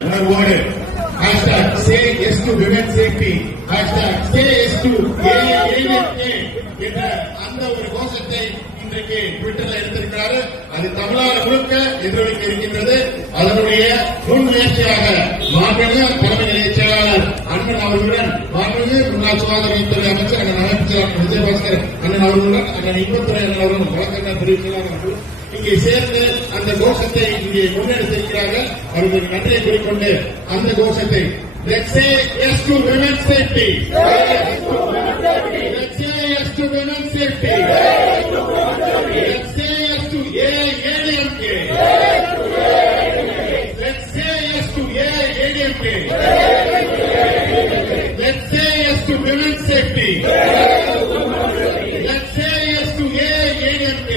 உணர்வோடு hashtag say yes to women safety hashtag say yes to என்ற அந்த ஒரு கோஷத்தை இன்றைக்கு ட்விட்டர்ல எடுத்திருக்கிறாரு. அது தமிழ்நாடு முழுக்க எதிரொலிக்க இருக்கின்றது. அதனுடைய முன்முயற்சியாக மாண்புமிகு தலைமை செயலாளர் அண்ணன் அவர்களுடன் மாண்புமிகு முன்னாள் சுகாதாரத்துறை அமைச்சர் அண்ணன் அமைச்சர் விஜயபாஸ்கர் அண்ணன் அவர்களுடன் அண்ணன் இன்பத்துறை அண்ணன் அவர்களும் வழக்கறிஞர் தெரிவிக்கிறார் இங்கே சேர்ந்து அந்த கோஷத்தை இங்கே முன்னெடுத்திருக்கிறார்கள் நன்றியை அந்த கோஷத்தை Let's say yes to women's safety. Let's say yes to women's safety. Let's say yes to AADMK. Let's say yes to AADMK. Let's say yes to women's safety. Let's say yes to AADMK.